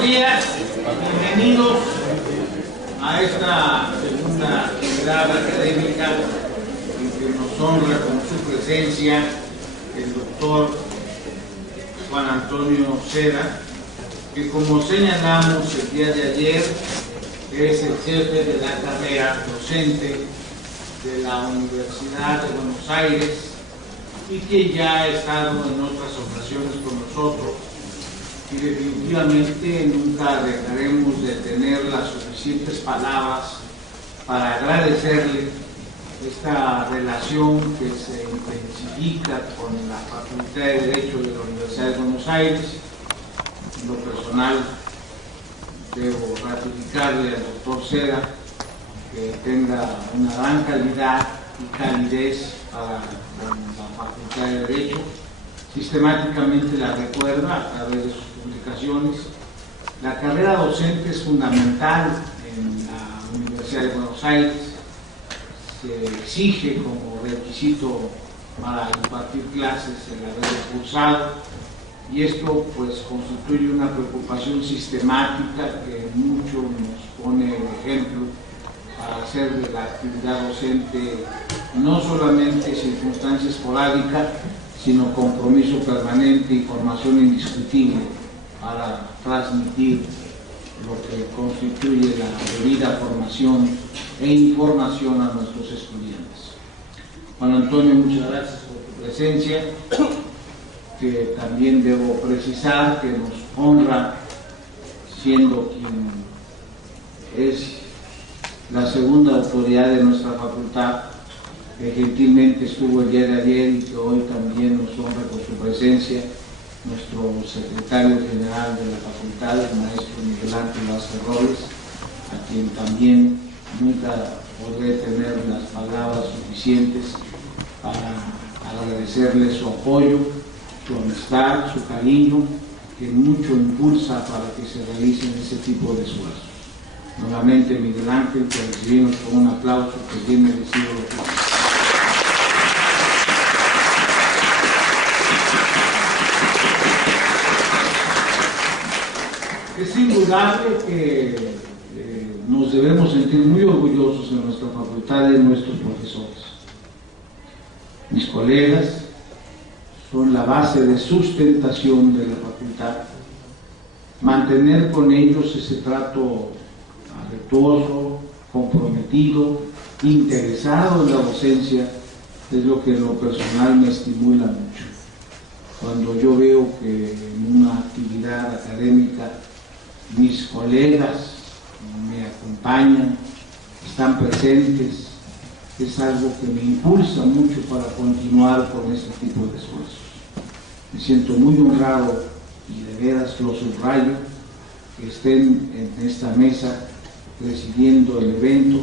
Buenos días, bienvenidos a esta segunda actividad académica en que nos honra con su presencia el doctor Juan Antonio Seda, que como señalamos el día de ayer es el jefe de la carrera docente de la Universidad de Buenos Aires y que ya ha estado en otras ocasiones con nosotros. Y definitivamente nunca dejaremos de tener las suficientes palabras para agradecerle esta relación que se intensifica con la Facultad de Derecho de la Universidad de Buenos Aires. En lo personal, debo ratificarle al doctor Seda que tenga una gran calidad y calidez para la Facultad de Derecho. Sistemáticamente la recuerda a través de sus publicaciones. La carrera docente es fundamental en la Universidad de Buenos Aires. Se exige como requisito para impartir clases el haber cursado, y esto pues constituye una preocupación sistemática que mucho nos pone de ejemplo para hacer de la actividad docente no solamente circunstancia esporádica, sino compromiso permanente y formación indiscutible para transmitir lo que constituye la debida formación e información a nuestros estudiantes. Juan Antonio, muchas gracias por tu presencia, que también debo precisar que nos honra siendo quien es la segunda autoridad de nuestra facultad, que gentilmente estuvo el día de ayer y que hoy también nos honra con su presencia, nuestro secretario general de la facultad, el maestro Miguel Ángel Vázquez Robles, a quien también nunca podré tener las palabras suficientes para agradecerle su apoyo, su amistad, su cariño, que mucho impulsa para que se realicen ese tipo de esfuerzos. Nuevamente, Miguel Ángel, te recibimos con un aplauso que es bien merecido lo que haces. Es indudable que nos debemos sentir muy orgullosos en nuestra facultad de nuestros profesores. Mis colegas son la base de sustentación de la facultad. Mantener con ellos ese trato afectuoso, comprometido, interesado en la docencia es lo que en lo personal me estimula mucho. Cuando yo veo que en una actividad académica mis colegas me acompañan, están presentes, es algo que me impulsa mucho para continuar con este tipo de esfuerzos. Me siento muy honrado y de veras lo subrayo que estén en esta mesa presidiendo el evento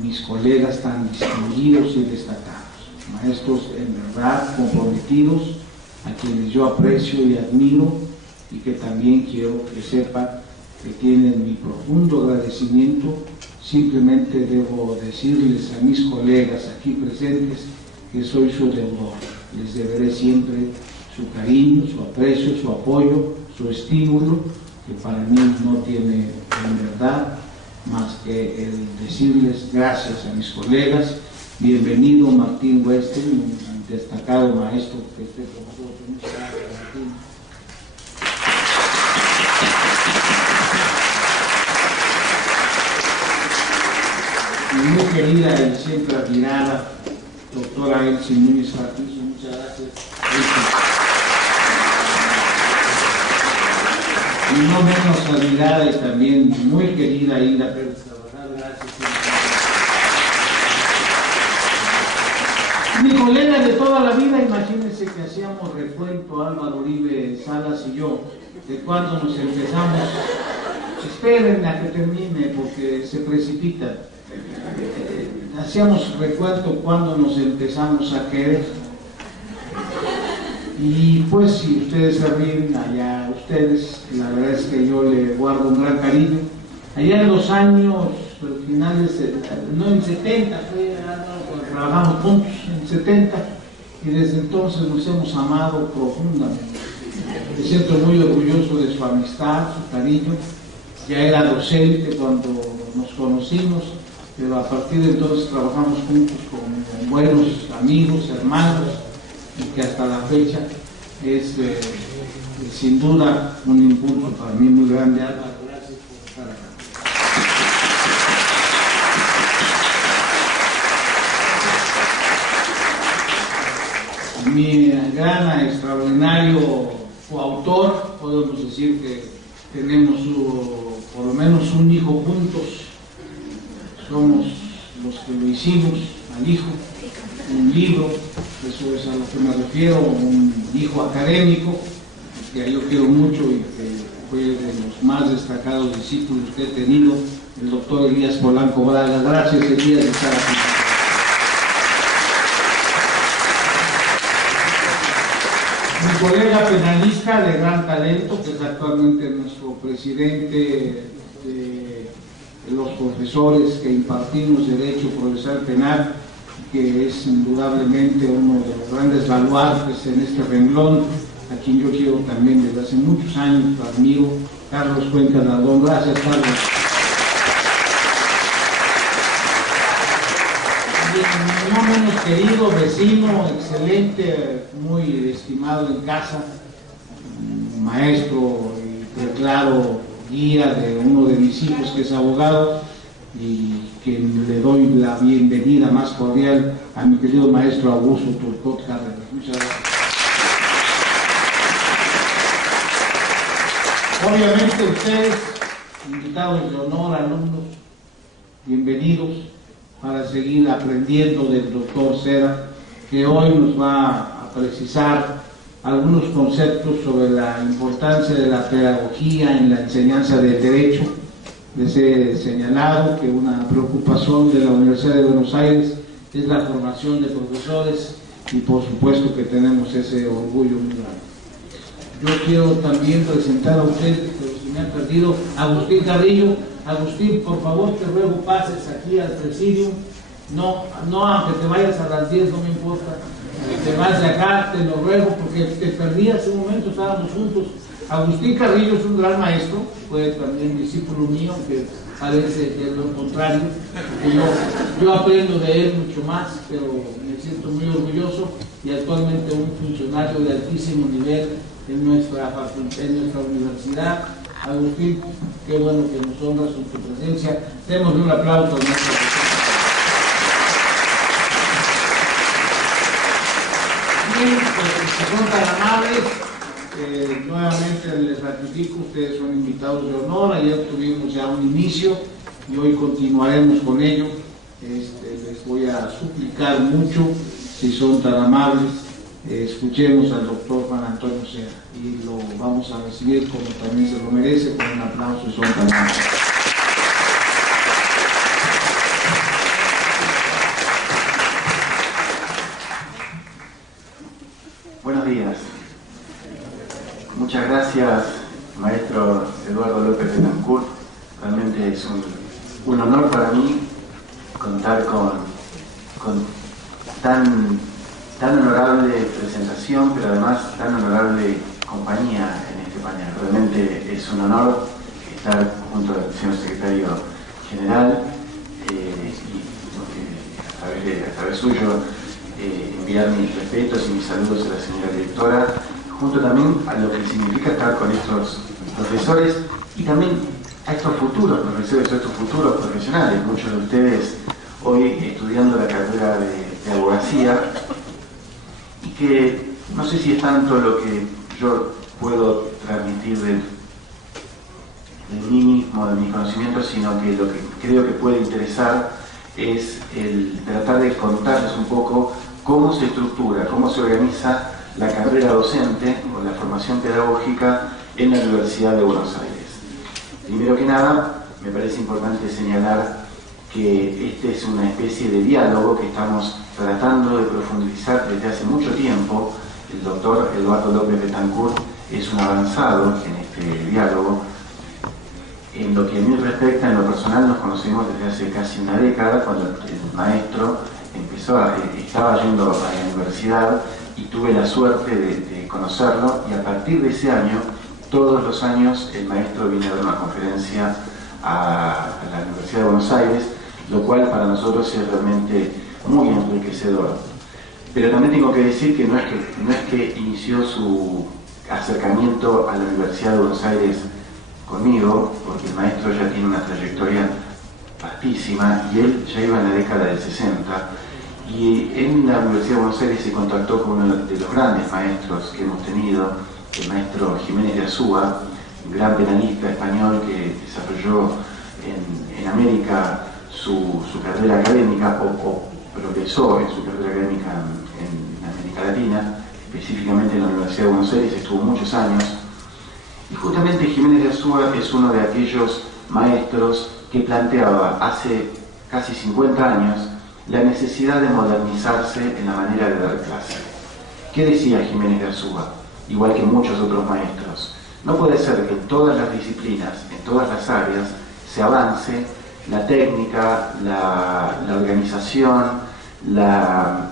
mis colegas tan distinguidos y destacados, maestros en verdad comprometidos, a quienes yo aprecio y admiro, y que también quiero que sepan que tienen mi profundo agradecimiento. Simplemente debo decirles a mis colegas aquí presentes que soy su deudor. Les deberé siempre su cariño, su aprecio, su apoyo, su estímulo, que para mí no tiene en verdad más que el decirles gracias a mis colegas. Bienvenido Martín Wester, un destacado maestro que esté con nosotros. Muchas gracias, Martín. Y muy querida y siempre admirada doctora Elsie Núñez Martínez, muchas gracias. Y no menos admirada y también muy querida Hilda Pérez Carvajal, gracias. Mi colega de toda la vida, imagínense que hacíamos recuento Álvaro Uribe Salas y yo, de cuando nos empezamos. Esperen a que termine porque se precipita. Hacíamos recuento cuando nos empezamos a querer, y pues si ustedes se ríen, allá ustedes, la verdad es que yo le guardo un gran cariño. Allá en los años finales, no en 70, cuando trabajamos juntos en 70, y desde entonces nos hemos amado profundamente. Me siento muy orgulloso de su amistad, su cariño. Ya era docente cuando nos conocimos, pero a partir de entonces trabajamos juntos como buenos amigos, hermanos, y que hasta la fecha es sin duda un impulso para mí muy grande. Álvaro, gracias por estar acá. Mi gran, extraordinario coautor, podemos decir que tenemos por lo menos un hijo juntos, somos los que lo hicimos al hijo, un libro, eso es a lo que me refiero, un hijo académico, que yo quiero mucho y que fue de los más destacados discípulos que he tenido, el doctor Elías Polanco Braga. Gracias, Elías, de estar aquí. Mi colega penalista de gran talento, que es actualmente nuestro presidente de los profesores que impartimos Derecho Procesal Penal, que es indudablemente uno de los grandes baluartes en este renglón, a quien yo quiero también desde hace muchos años, lo admiro, Carlos Cuenca Nardón. Gracias, Carlos. Y no menos querido vecino, excelente, muy estimado en casa, maestro y claro guía de uno de mis hijos que es abogado, y que le doy la bienvenida más cordial a mi querido maestro Augusto Turcot Cárdenas. Muchas gracias. Obviamente ustedes, invitados de honor, alumnos, bienvenidos para seguir aprendiendo del doctor Cera, que hoy nos va a precisar algunos conceptos sobre la importancia de la pedagogía en la enseñanza del derecho. Les he señalado que una preocupación de la Universidad de Buenos Aires es la formación de profesores, y por supuesto que tenemos ese orgullo muy grande. Yo quiero también presentar a ustedes, pero si me han perdido, Agustín Carrillo. Agustín, por favor, te ruego pases aquí al presidio. No, aunque te vayas a las 10, no me importa. Te vas de acá, te lo ruego, porque te perdí hace un momento, estábamos juntos. Agustín Carrillo es un gran maestro, fue también discípulo mío, que parece que es lo contrario, porque yo aprendo de él mucho más, pero me siento muy orgulloso, y actualmente un funcionario de altísimo nivel en nuestra universidad. Agustín, qué bueno que nos honras con tu presencia. Démosle un aplauso a nuestra presencia. Bien, pues si son tan amables, nuevamente les ratifico, ustedes son invitados de honor. Ayer tuvimos ya un inicio y hoy continuaremos con ello. Les voy a suplicar mucho, si son tan amables, escuchemos al doctor Juan Antonio Cera, y lo vamos a recibir como también se lo merece, con un aplauso, y son tan amables. Buenos días. Muchas gracias, maestro Eduardo López Betancourt. Realmente es un honor para mí contar con tan honorable presentación, pero además tan honorable compañía en este panel. Realmente es un honor estar junto al señor secretario general y a través suyo enviar mis respetos y mis saludos a la señora directora, junto también a lo que significa estar con estos profesores y también a estos futuros profesores, a estos futuros profesionales, muchos de ustedes hoy estudiando la carrera de abogacía, y que no sé si es tanto lo que yo puedo transmitir de mí mismo, de mis conocimientos, sino que lo que creo que puede interesar es el tratar de contarles un poco cómo se estructura, cómo se organiza la carrera docente o la formación pedagógica en la Universidad de Buenos Aires. Primero que nada, me parece importante señalar que este es una especie de diálogo que estamos tratando de profundizar desde hace mucho tiempo. El doctor Eduardo López Betancourt es un avanzado en este diálogo. En lo que a mí respecta, en lo personal, nos conocemos desde hace casi una década, cuando el maestro estaba yendo a la universidad y tuve la suerte de conocerlo, y a partir de ese año, todos los años el maestro viene a dar una conferencia a la Universidad de Buenos Aires, lo cual para nosotros es realmente muy enriquecedor. Pero también tengo que decir que no es que inició su acercamiento a la Universidad de Buenos Aires conmigo, porque el maestro ya tiene una trayectoria vastísima y él ya iba en la década del 60, y en la Universidad de Buenos Aires se contactó con uno de los grandes maestros que hemos tenido, el maestro Jiménez de Azúa, un gran penalista español que desarrolló en América su carrera académica, o progresó en su carrera académica en América Latina, específicamente en la Universidad de Buenos Aires, estuvo muchos años. Y justamente Jiménez de Azúa es uno de aquellos maestros que planteaba hace casi 50 años la necesidad de modernizarse en la manera de dar clase. ¿Qué decía Jiménez de Azúa? Igual que muchos otros maestros, no puede ser que en todas las disciplinas, en todas las áreas, se avance la técnica, la organización, la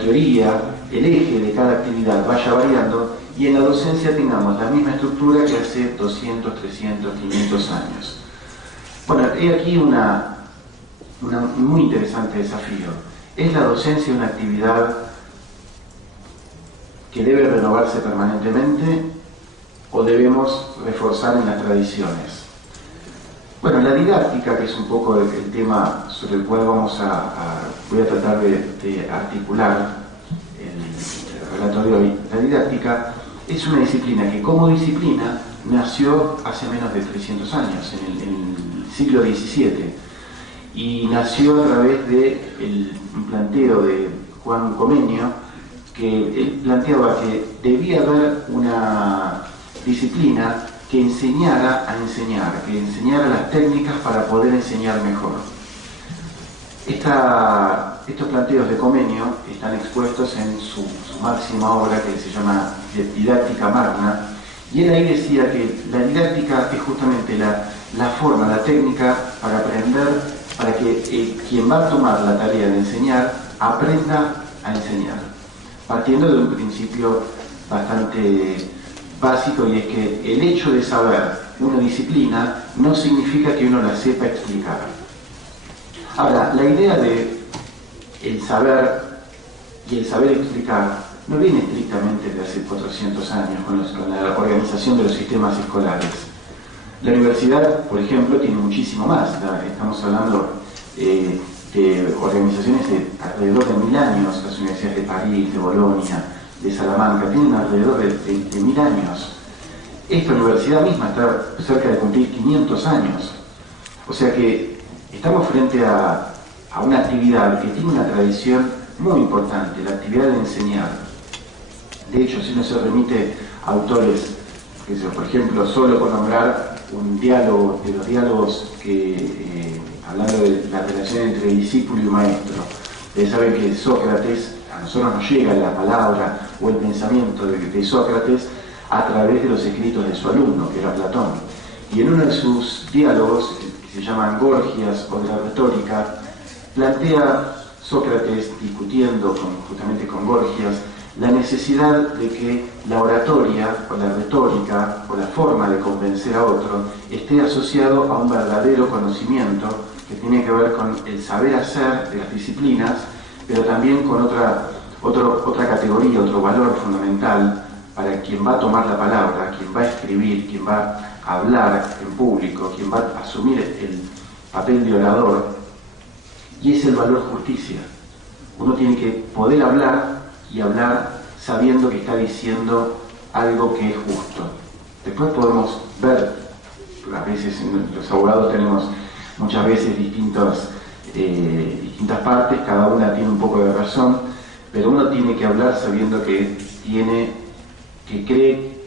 teoría, el eje de cada actividad vaya variando, y en la docencia tengamos la misma estructura que hace 200, 300, 500 años. Bueno, he aquí un muy interesante desafío. ¿Es la docencia una actividad que debe renovarse permanentemente o debemos reforzar en las tradiciones? Bueno, la didáctica, que es un poco el tema sobre el cual voy a tratar de articular el relato de hoy. La didáctica es una disciplina que como disciplina nació hace menos de 300 años, en el siglo XVII, y nació a través de un planteo de Juan Comenio, que él planteaba que debía haber una disciplina que enseñara a enseñar, que enseñara las técnicas para poder enseñar mejor. Estos planteos de Comenio están expuestos en su máxima obra, que se llama Didáctica Magna, y él ahí decía que la didáctica es justamente la forma, la técnica para aprender, para que quien va a tomar la tarea de enseñar aprenda a enseñar, partiendo de un principio bastante básico, y es que el hecho de saber una disciplina no significa que uno la sepa explicar. Ahora, la idea de el saber y el saber explicar no viene estrictamente de hace 400 años con la organización de los sistemas escolares. La universidad, por ejemplo, tiene muchísimo más. Estamos hablando de organizaciones de alrededor de 1000 años. Las universidades de París, de Bolonia, de Salamanca tienen alrededor de 1000 años. Esta universidad misma está cerca de cumplir 500 años. O sea que estamos frente a una actividad que tiene una tradición muy importante, la actividad de enseñar. De hecho, si uno se remite a autores, por ejemplo, solo por nombrar un diálogo, de los diálogos que, hablando de la relación entre discípulo y maestro, ustedes saben que Sócrates, a nosotros nos llega la palabra o el pensamiento de Sócrates a través de los escritos de su alumno, que era Platón. Y en uno de sus diálogos, que se llaman Gorgias o de la retórica, plantea Sócrates, discutiendo justamente con Gorgias, la necesidad de que la oratoria o la retórica o la forma de convencer a otro esté asociado a un verdadero conocimiento que tiene que ver con el saber hacer de las disciplinas, pero también con otra categoría, otro valor fundamental para quien va a tomar la palabra, quien va a escribir, quien va a hablar en público, quien va a asumir el papel de orador, y es el valor justicia. Uno tiene que poder hablar y hablar sabiendo que está diciendo algo que es justo. Después podemos ver, a veces los abogados tenemos muchas veces distintas partes, cada una tiene un poco de razón, pero uno tiene que hablar sabiendo que cree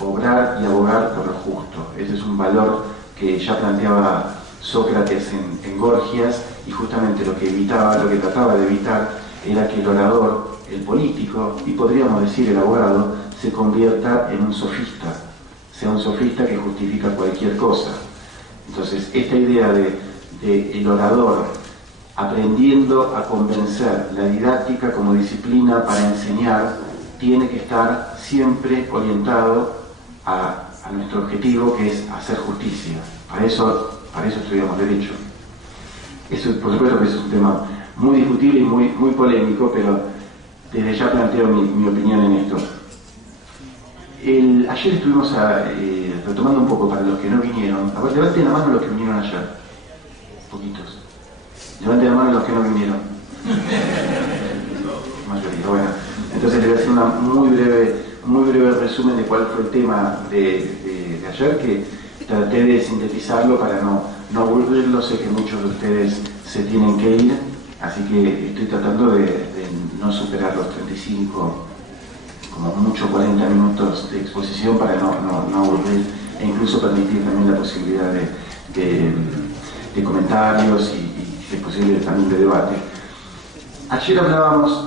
obrar y abogar por lo justo. Ese es un valor que ya planteaba Sócrates en Gorgias, y justamente lo que trataba de evitar era que el orador, el político, y podríamos decir el abogado, se convierta en un sofista, sea un sofista que justifica cualquier cosa. Entonces, esta idea de el orador aprendiendo a convencer. La didáctica como disciplina para enseñar tiene que estar siempre orientado a nuestro objetivo, que es hacer justicia. Para eso estudiamos Derecho. Eso, por supuesto, que es un tema muy discutible y muy polémico, pero desde ya planteo mi opinión en esto. Ayer estuvimos retomando un poco para los que no vinieron. A ver, levanten la mano los que vinieron ayer. Poquitos. Levanten la mano los que no vinieron. Mayoría, bueno. Entonces les voy a hacer un muy breve resumen de cuál fue el tema de ayer, que traté de sintetizarlo para no aburrirlo. Sé que muchos de ustedes se tienen que ir, así que estoy tratando de no superar los 35, como mucho 40 minutos de exposición para no aburrir, e incluso permitir también la posibilidad de comentarios y si es posible también de debate. Ayer hablábamos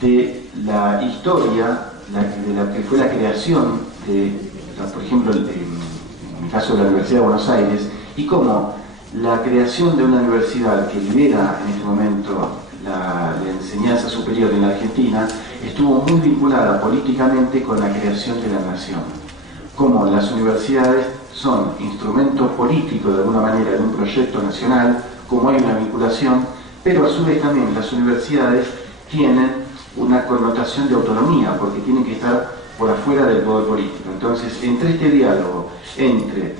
de la historia, de la que fue la creación por ejemplo, en el caso de la Universidad de Buenos Aires, y cómo la creación de una universidad que lidera en este momento la enseñanza superior en la Argentina estuvo muy vinculada políticamente con la creación de la nación. Cómo las universidades son instrumentos políticos de alguna manera de un proyecto nacional, como hay una vinculación, pero a su vez también las universidades tienen una connotación de autonomía, porque tienen que estar por afuera del poder político. Entonces, entre este diálogo, entre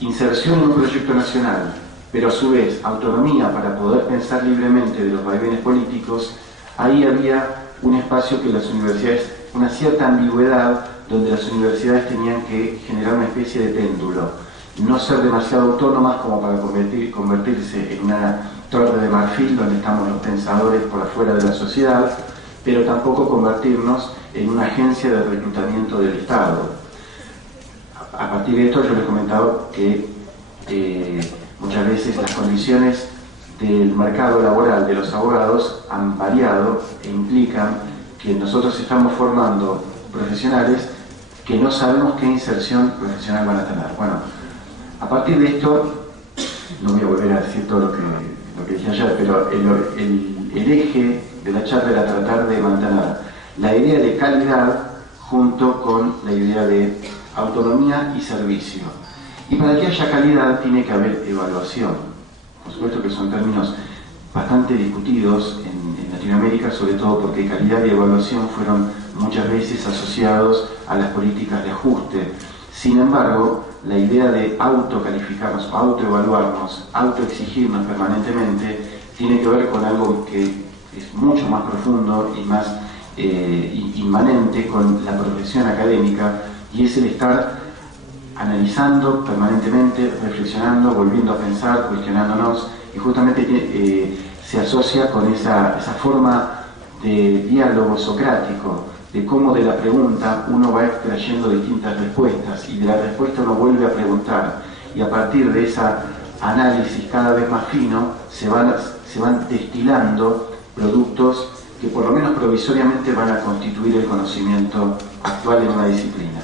inserción en un proyecto nacional, pero a su vez autonomía para poder pensar libremente de los vaivenes políticos, ahí había un espacio que las universidades, una cierta ambigüedad, donde las universidades tenían que generar una especie de péndulo, no ser demasiado autónomas como para convertirse en una torre de marfil donde estamos los pensadores por afuera de la sociedad, pero tampoco convertirnos en una agencia de reclutamiento del Estado. A partir de esto yo les he comentado que muchas veces las condiciones del mercado laboral de los abogados han variado e implican que nosotros estamos formando profesionales que no sabemos qué inserción profesional van a tener. Bueno, a partir de esto, no voy a volver a decir todo lo que dije ayer, pero el eje de la charla era tratar de mantener la idea de calidad junto con la idea de autonomía y servicio. Y para que haya calidad tiene que haber evaluación. Por supuesto que son términos bastante discutidos en Latinoamérica, sobre todo porque calidad y evaluación fueron muchas veces asociados a las políticas de ajuste. Sin embargo, la idea de autocalificarnos, autoevaluarnos, autoexigirnos permanentemente, tiene que ver con algo que es mucho más profundo y más inmanente con la profesión académica, y es el estar analizando permanentemente, reflexionando, volviendo a pensar, cuestionándonos, y justamente se asocia con esa forma de diálogo socrático, de cómo de la pregunta uno va extrayendo distintas respuestas, y de la respuesta uno vuelve a preguntar, y a partir de ese análisis cada vez más fino se van destilando productos que por lo menos provisoriamente van a constituir el conocimiento actual en una disciplina.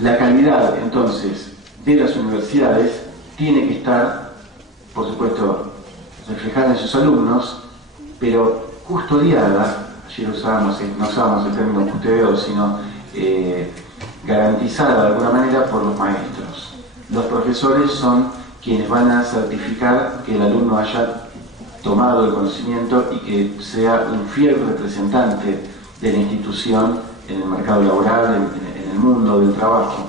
La calidad, entonces, de las universidades tiene que estar, por supuesto, reflejada en sus alumnos, pero custodiada, ayer no usábamos el término custodiado, sino garantizada de alguna manera por los maestros. Los profesores son quienes van a certificar que el alumno haya tomado el conocimiento y que sea un fiel representante de la institución en el mercado laboral, en el mundo del trabajo.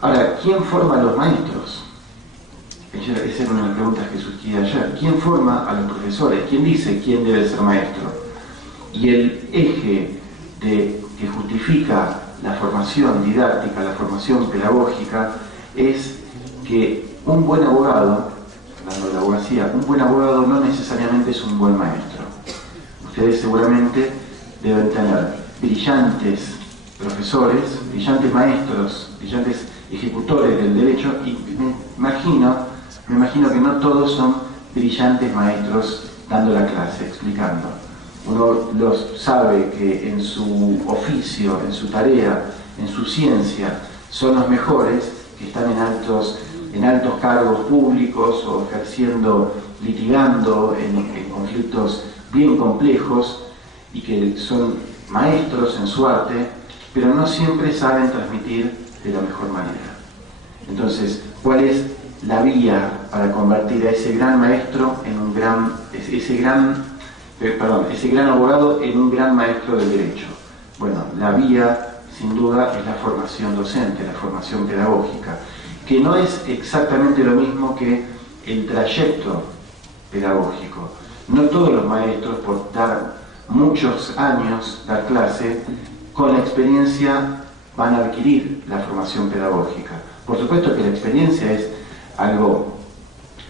Ahora, ¿quién forma a los maestros? Esa era una de las preguntas que surgía ayer. ¿Quién forma a los profesores? ¿Quién dice quién debe ser maestro? Y el eje que justifica la formación didáctica, la formación pedagógica, es que un buen abogado, hablando de la abogacía, un buen abogado no necesariamente es un buen maestro. Ustedes seguramente deben tener brillantes profesores, brillantes maestros, brillantes ejecutores del derecho, y me imagino que no todos son brillantes maestros dando la clase, explicando. Uno los sabe que en su oficio, en su tarea, en su ciencia, son los mejores, que están en altos en altos cargos públicos o ejerciendo, litigando en conflictos bien complejos y que son maestros en su arte, pero no siempre saben transmitir de la mejor manera. Entonces, ¿cuál es la vía para convertir a ese gran maestro en un ese gran abogado en un gran maestro del derecho? Bueno, la vía, sin duda, es la formación docente, la formación pedagógica, que no es exactamente lo mismo que el trayecto pedagógico. No todos los maestros, por dar muchos años dar clase, con la experiencia van a adquirir la formación pedagógica. Por supuesto que la experiencia es algo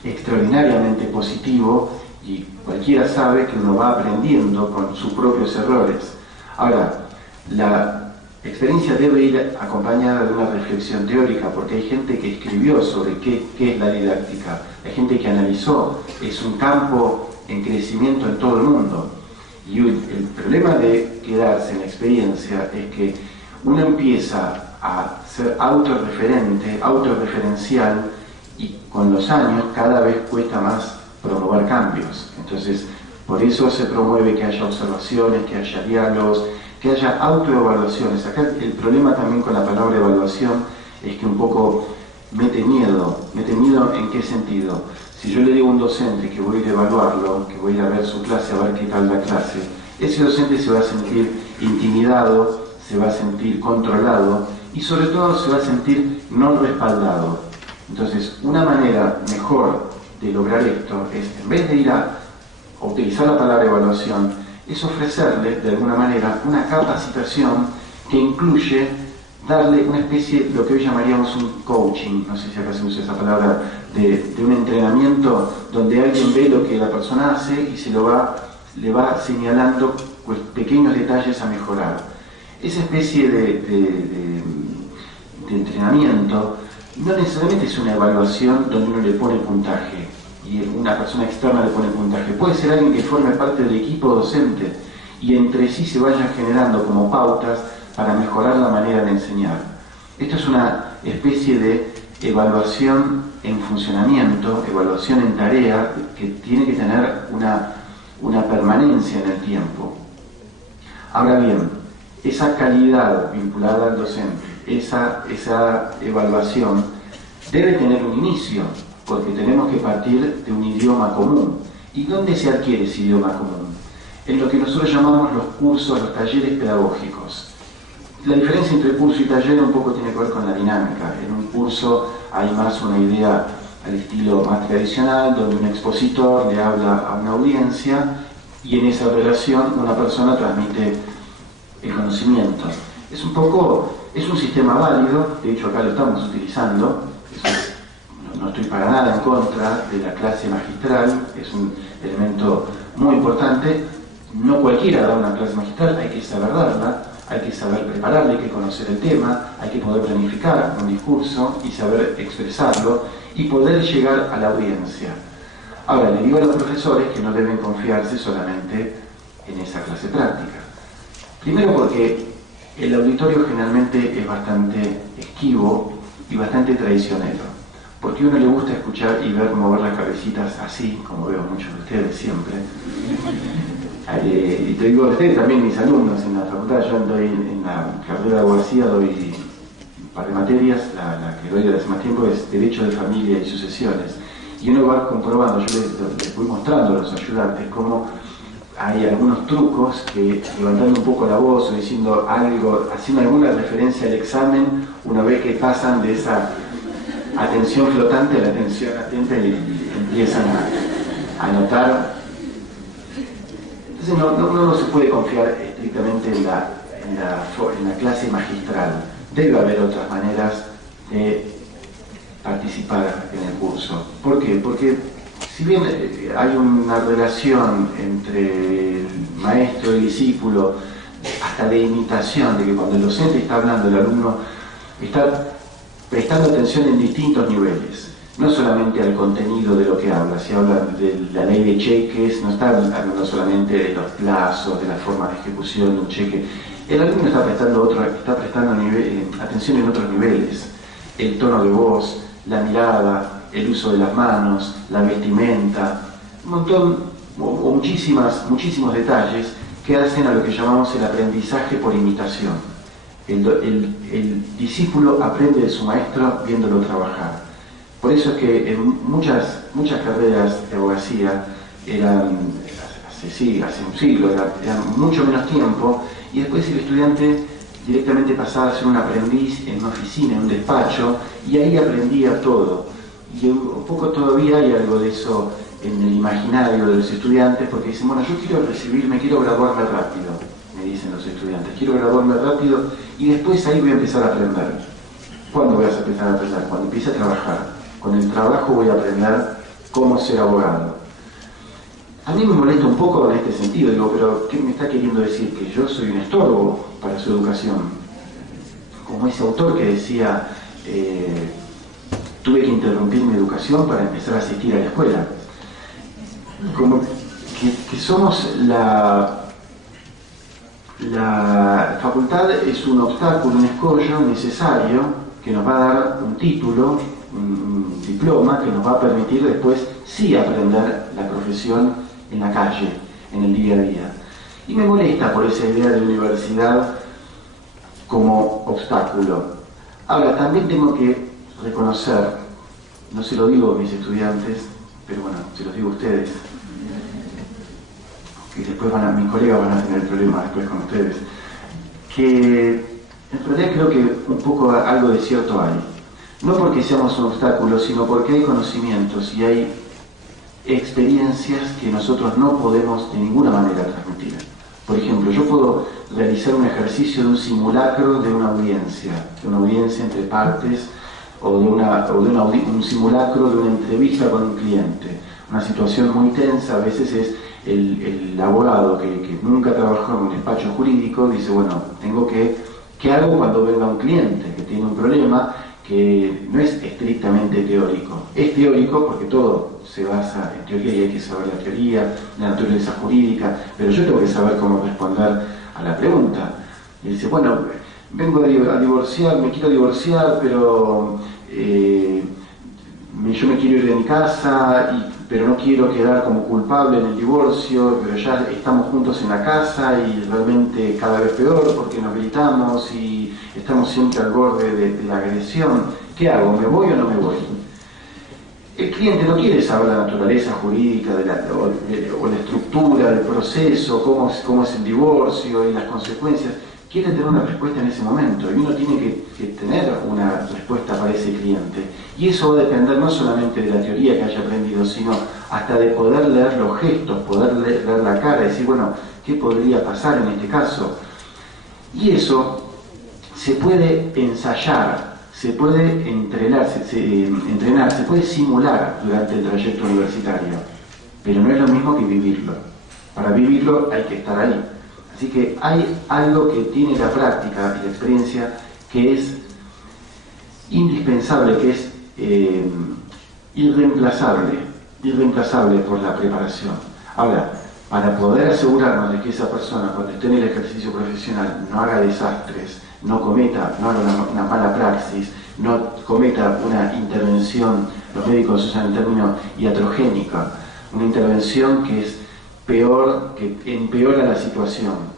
extraordinariamente positivo y cualquiera sabe que uno va aprendiendo con sus propios errores. Ahora, la experiencia debe ir acompañada de una reflexión teórica, porque hay gente que escribió sobre qué es la didáctica, hay gente que analizó, es un campo en crecimiento en todo el mundo. Y el problema de quedarse en la experiencia es que uno empieza a ser autorreferente, autorreferencial, y con los años cada vez cuesta más promover cambios. Entonces, por eso se promueve que haya observaciones, que haya diálogos, que haya autoevaluaciones. Acá el problema también con la palabra evaluación es que un poco mete miedo. ¿Mete miedo en qué sentido? Si yo le digo a un docente que voy a ir a evaluarlo, que voy a ir a ver su clase, a ver qué tal la clase, ese docente se va a sentir intimidado, se va a sentir controlado y sobre todo se va a sentir no respaldado. Entonces, una manera mejor de lograr esto es, en vez de ir a utilizar la palabra evaluación, es ofrecerle de alguna manera una capacitación que incluye darle una especie, lo que hoy llamaríamos un coaching, no sé si acá se usa esa palabra, de un entrenamiento donde alguien ve lo que la persona hace y le va señalando pues, pequeños detalles a mejorar. Esa especie de entrenamiento no necesariamente es una evaluación donde uno le pone puntaje y una persona externa le pone puntaje. Puede ser alguien que forme parte del equipo docente y entre sí se vayan generando como pautas para mejorar la manera de enseñar. Esto es una especie de evaluación en funcionamiento, evaluación en tarea, que tiene que tener una permanencia en el tiempo. Ahora bien, esa calidad vinculada al docente, esa evaluación debe tener un inicio, porque tenemos que partir de un idioma común. ¿Y dónde se adquiere ese idioma común? En lo que nosotros llamamos los cursos, los talleres pedagógicos. La diferencia entre curso y taller un poco tiene que ver con la dinámica. En un curso hay más una idea al estilo más tradicional, donde un expositor le habla a una audiencia y en esa relación una persona transmite el conocimiento. Es un sistema válido, de hecho acá lo estamos utilizando, no estoy para nada en contra de la clase magistral, es un elemento muy importante. No cualquiera da una clase magistral, hay que saber darla, hay que saber prepararla, hay que conocer el tema, hay que poder planificar un discurso y saber expresarlo y poder llegar a la audiencia. Ahora, le digo a los profesores que no deben confiarse solamente en esa clase práctica. Primero porque el auditorio generalmente es bastante esquivo y bastante traicionero, porque a uno le gusta escuchar y ver mover las cabecitas así, como veo muchos de ustedes siempre. Y te digo a ustedes también, mis alumnos en la facultad, yo doy en la carrera de abogacía, doy un par de materias, la que doy desde hace más tiempo es Derecho de Familia y Sucesiones, y uno va comprobando, yo les voy mostrando a los ayudantes cómo hay algunos trucos que, levantando un poco la voz o diciendo algo, haciendo alguna referencia al examen, uno ve que pasan de esa atención flotante a la atención atenta y empiezan a notar. Entonces uno no se puede confiar estrictamente en la clase magistral. Debe haber otras maneras de participar en el curso. ¿Por qué? Porque si bien hay una relación entre el maestro y el discípulo, hasta de imitación, de que cuando el docente está hablando, el alumno está prestando atención en distintos niveles. No solamente al contenido de lo que habla, si habla de la ley de cheques, no está hablando solamente de los plazos, de la forma de ejecución de un cheque. El alumno está prestando atención en otros niveles, el tono de voz, la mirada, el uso de las manos, la vestimenta, un montón o muchísimos detalles que hacen a lo que llamamos el aprendizaje por imitación. El discípulo aprende de su maestro viéndolo trabajar. Por eso es que en muchas carreras de abogacía eran, hace un siglo, eran mucho menos tiempo, y después el estudiante directamente pasaba a ser un aprendiz en una oficina, en un despacho, y ahí aprendía todo. Y un poco todavía hay algo de eso en el imaginario de los estudiantes, porque dicen, bueno, yo quiero recibirme, quiero graduarme rápido, me dicen los estudiantes, quiero graduarme rápido y después ahí voy a empezar a aprender. ¿Cuándo voy a empezar a aprender? Cuando empiece a trabajar. Con el trabajo voy a aprender cómo ser abogado. A mí me molesta un poco en este sentido, digo, pero ¿qué me está queriendo decir? ¿Que yo soy un estorbo para su educación? Como ese autor que decía, tuve que interrumpir mi educación para empezar a asistir a la escuela. Como que somos la facultad es un obstáculo, un escollo necesario que nos va a dar un título, un diploma que nos va a permitir después sí aprender la profesión en la calle, en el día a día. Y me molesta por esa idea de universidad como obstáculo. Ahora, también tengo que reconocer, no se lo digo a mis estudiantes, pero bueno, se los digo a ustedes, que después mis colegas van a tener problemas después con ustedes, que en realidad creo que un poco algo de cierto hay. No porque seamos un obstáculo, sino porque hay conocimientos y hay experiencias que nosotros no podemos de ninguna manera transmitir. Por ejemplo, yo puedo realizar un ejercicio de un simulacro de una audiencia entre partes, o de un simulacro de una entrevista con un cliente. Una situación muy tensa, a veces es el abogado que nunca trabajó en un despacho jurídico, dice, bueno, ¿qué hago cuando venga un cliente que tiene un problema que no es estrictamente teórico? Es teórico porque todo se basa en teoría y hay que saber la teoría, la naturaleza jurídica, pero yo tengo que saber cómo responder a la pregunta. Y dice, bueno, vengo a divorciar, me quiero divorciar, pero yo me quiero ir de mi casa, pero no quiero quedar como culpable en el divorcio, pero ya estamos juntos en la casa y realmente cada vez peor porque nos gritamos y estamos siempre al borde de la agresión. ¿Qué hago? ¿Me voy o no me voy? El cliente no quiere saber la naturaleza jurídica o la estructura del proceso, cómo es el divorcio y las consecuencias. Quiere tener una respuesta en ese momento y uno tiene que tener una respuesta para ese cliente. Y eso va a depender no solamente de la teoría que haya aprendido, sino hasta de poder leer los gestos, poder leer la cara y decir, bueno, ¿qué podría pasar en este caso? Y eso se puede ensayar, se puede entrenar, se puede simular durante el trayecto universitario, pero no es lo mismo que vivirlo. Para vivirlo hay que estar ahí. Así que hay algo que tiene la práctica y la experiencia que es indispensable, que es irreemplazable por la preparación. Ahora, para poder asegurarnos de que esa persona cuando esté en el ejercicio profesional no haga desastres, no haga una mala praxis, no cometa una intervención, los médicos usan el término iatrogénica, una intervención que es peor, que empeora la situación.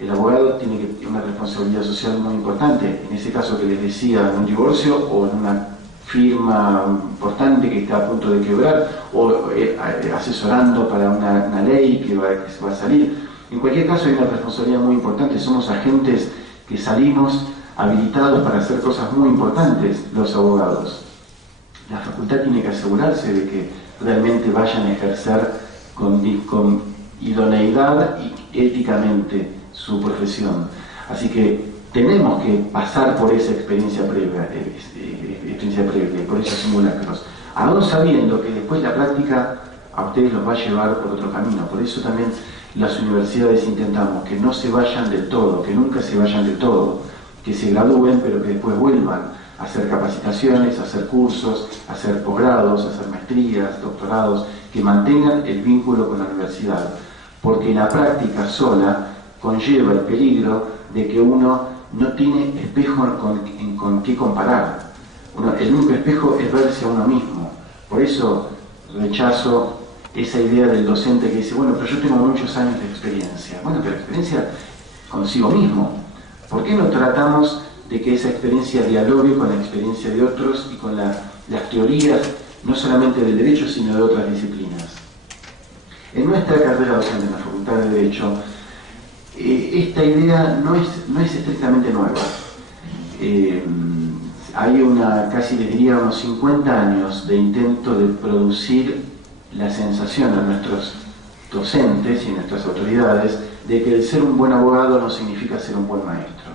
El abogado tiene una responsabilidad social muy importante, en ese caso que les decía, en un divorcio o en una firma importante que está a punto de quebrar o asesorando para una ley que va a salir. En cualquier caso hay una responsabilidad muy importante, somos agentes que salimos habilitados para hacer cosas muy importantes los abogados. La facultad tiene que asegurarse de que realmente vayan a ejercer con idoneidad y éticamente su profesión. Así que tenemos que pasar por esa experiencia previa, por esos simulacros, aún sabiendo que después la práctica a ustedes los va a llevar por otro camino. Por eso también las universidades intentamos que no se vayan del todo, que nunca se vayan del todo, que se gradúen pero que después vuelvan a hacer capacitaciones, a hacer cursos, a hacer posgrados, a hacer maestrías, doctorados, que mantengan el vínculo con la universidad, porque la práctica sola conlleva el peligro de que uno no tiene espejo con qué comparar. el único espejo es verse a uno mismo. Por eso rechazo esa idea del docente que dice, bueno, pero yo tengo muchos años de experiencia. Bueno, pero experiencia consigo mismo. ¿Por qué no tratamos de que esa experiencia dialogue con la experiencia de otros y con las teorías, no solamente del derecho, sino de otras disciplinas? En nuestra carrera docente, en la Facultad de Derecho, esta idea no es estrictamente nueva. Hay casi les diría unos 50 años de intento de producir la sensación a nuestros docentes y nuestras autoridades de que el ser un buen abogado no significa ser un buen maestro.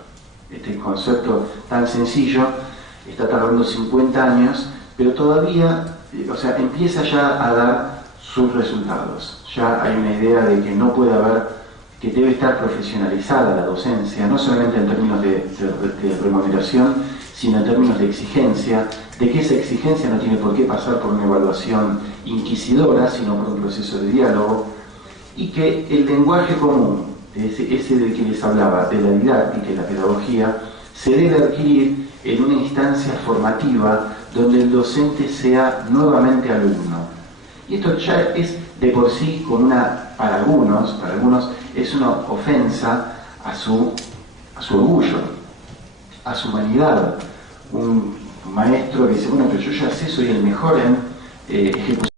Este concepto tan sencillo está tardando 50 años, pero todavía, empieza ya a dar sus resultados. Ya hay una idea de que no puede haber, que debe estar profesionalizada la docencia, no solamente en términos de remuneración, sino en términos de exigencia, de que esa exigencia no tiene por qué pasar por una evaluación inquisidora, sino por un proceso de diálogo, y que el lenguaje común, ese del que les hablaba, de la didáctica y la pedagogía, se debe adquirir en una instancia formativa donde el docente sea nuevamente alumno. Y esto ya es de por sí, para algunos, es una ofensa a su orgullo, a su humanidad. Un maestro que dice, bueno, pero yo ya sé, soy el mejor en ejecución